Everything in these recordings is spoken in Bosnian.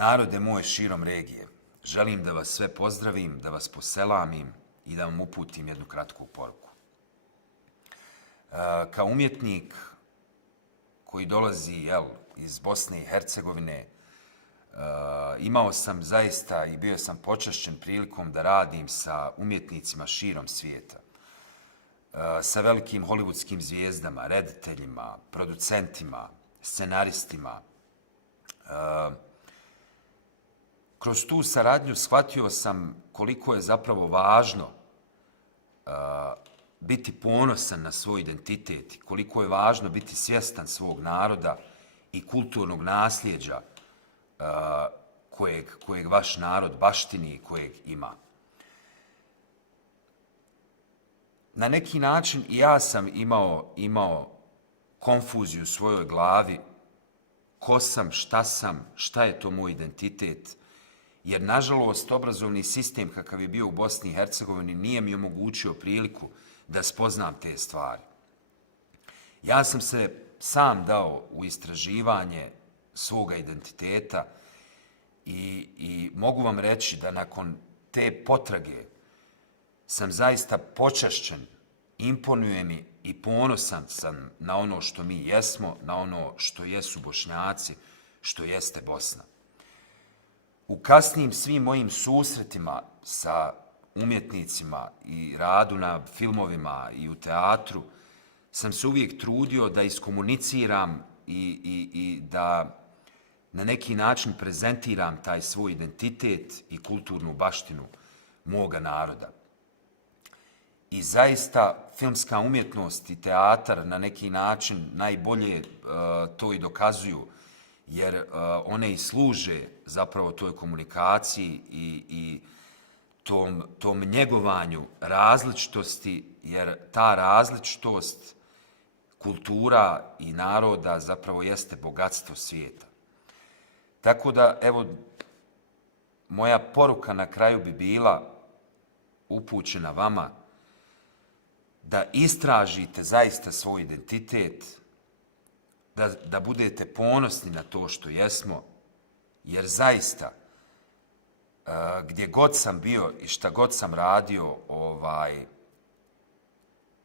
Narode moj širom regije, želim da vas sve pozdravim, da vas poselamim i da vam uputim jednu kratku poruku. Kao umjetnik koji dolazi iz Bosne i Hercegovine, imao sam zaista i bio sam počašćen prilikom da radim sa umjetnicima širom svijeta, sa velikim hollywoodskim zvijezdama, rediteljima, producentima, scenaristima. Kroz tu saradnju shvatio sam koliko je zapravo važno biti ponosan na svoj identitet, koliko je važno biti svjestan svog naroda i kulturnog nasljeđa kojeg vaš narod baštini i kojeg ima. Na neki način i ja sam imao konfuziju u svojoj glavi ko sam, šta je to moj identitet, jer nažalost obrazovni sistem kakav je bio u Bosni i Hercegovini nije mi omogućio priliku da spoznam te stvari. Ja sam se sam dao u istraživanje svoga identiteta i mogu vam reći da nakon te potrage sam zaista počašćen, imponuje mi i ponosan sam na ono što mi jesmo, na ono što jesu Bošnjaci, što jeste Bosna. U kasnijim svim mojim susretima sa umjetnicima i radu na filmovima i u teatru sam se uvijek trudio da iskomuniciram i da na neki način prezentiram taj svoj identitet i kulturnu baštinu moga naroda. I zaista filmska umjetnost i teatar na neki način najbolje to i dokazuju, jer one i služe zapravo toj komunikaciji i tom njegovanju različitosti, jer ta različitost kultura i naroda zapravo jeste bogatstvo svijeta. Tako da, evo, moja poruka na kraju bi bila upućena vama da istražite zaista svoj identitet, da budete ponosni na to što jesmo, jer zaista gdje god sam bio i šta god sam radio,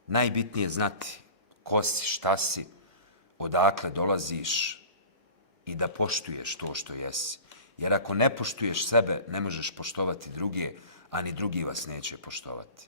najbitnije je znati ko si, šta si, odakle dolaziš i da poštuješ to što jesi. Jer ako ne poštuješ sebe, ne možeš poštovati druge, a ni drugi vas neće poštovati.